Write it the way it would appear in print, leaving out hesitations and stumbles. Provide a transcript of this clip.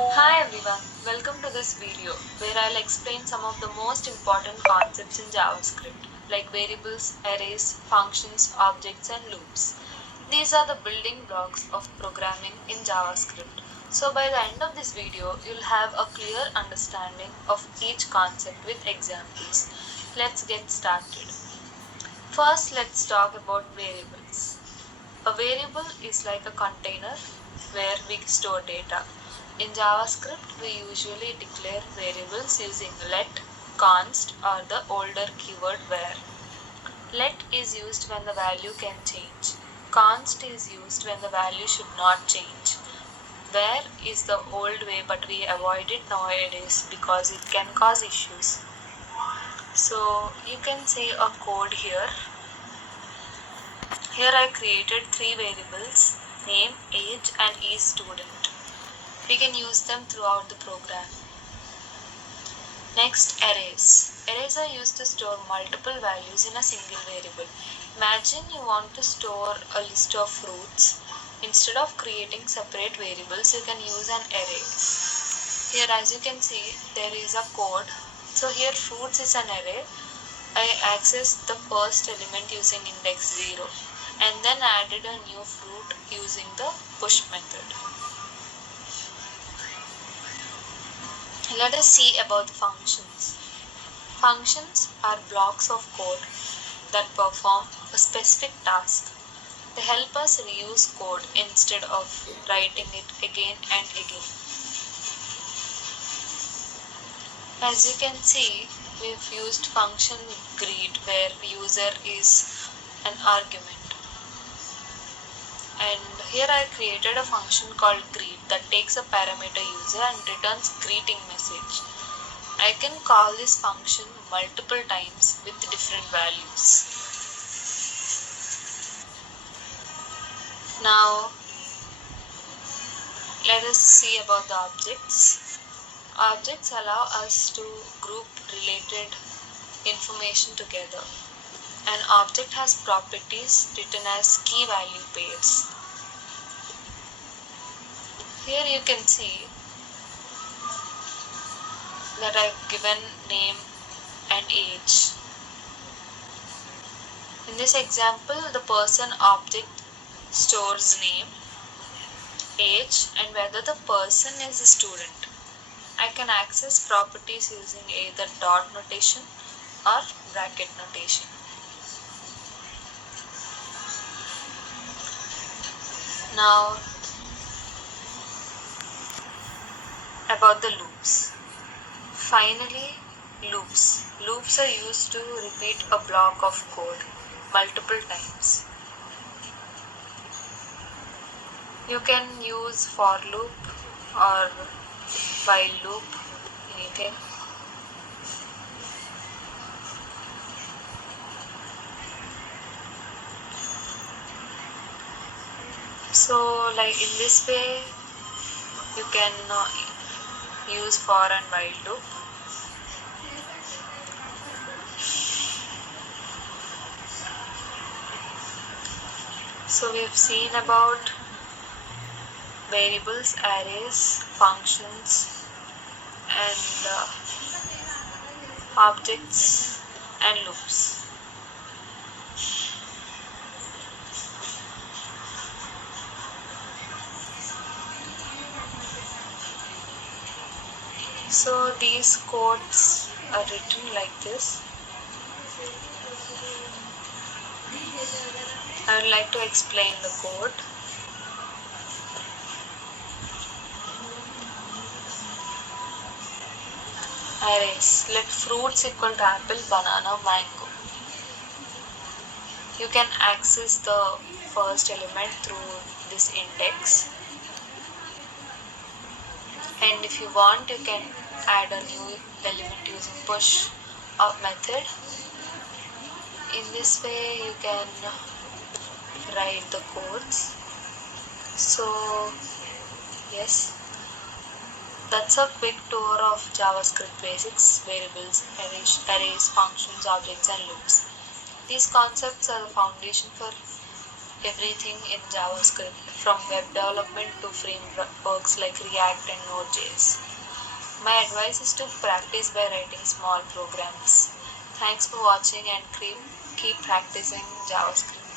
Hi everyone, welcome to this video where I'll explain some of the most important concepts in JavaScript like variables, arrays, functions, objects and loops. These are the building blocks of programming in JavaScript. So by the end of this video, you'll have a clear understanding of each concept with examples. Let's get started. First, let's talk about variables. A variable is like a container where we store data. In JavaScript, we usually declare variables using let, const, or the older keyword where. Let is used when the value can change. Const is used when the value should not change. Where is the old way, but we avoid it nowadays because it can cause issues. So you can see a code here. Here I created three variables, name, age and is student. We can use them throughout the program. Next, arrays. Arrays are used to store multiple values in a single variable. Imagine you want to store a list of fruits. Instead of creating separate variables, you can use an array. Here as you can see, there is a code. So here fruits is an array. I accessed the first element using index 0 and then added a new fruit using the push method. Let us see about the functions. Functions are blocks of code that perform a specific task. They help us reuse code instead of writing it again and again. As you can see, we've used function greet where user is an argument. And here I created a function called greet that takes a parameter user and returns greeting message. I can call this function multiple times with different values. Now let us see about the objects. Objects allow us to group related information together. An object has properties written as key value pairs. Here you can see that I've given name and age. In this example, the person object stores name, age, and whether the person is a student. I can access properties using either dot notation or bracket notation. Now, about the loops. Finally, loops. Loops are used to repeat a block of code multiple times. You can use for loop or while loop, anything. So like in this way, you can use for and while loop. So we have seen about variables, arrays, functions and objects and loops. So these codes are written like this. I would like to explain the code. Arrays. Let fruits equal to apple, banana, mango. You can access the first element through this index. And if you want, you can add a new element using push up method. In this way, you can write the codes. So yes, that's a quick tour of JavaScript basics, variables, arrays, functions, objects and loops. These concepts are the foundation for everything in JavaScript, from web development to frameworks like React and Node.js. My advice is to practice by writing small programs. Thanks for watching and keep practicing JavaScript.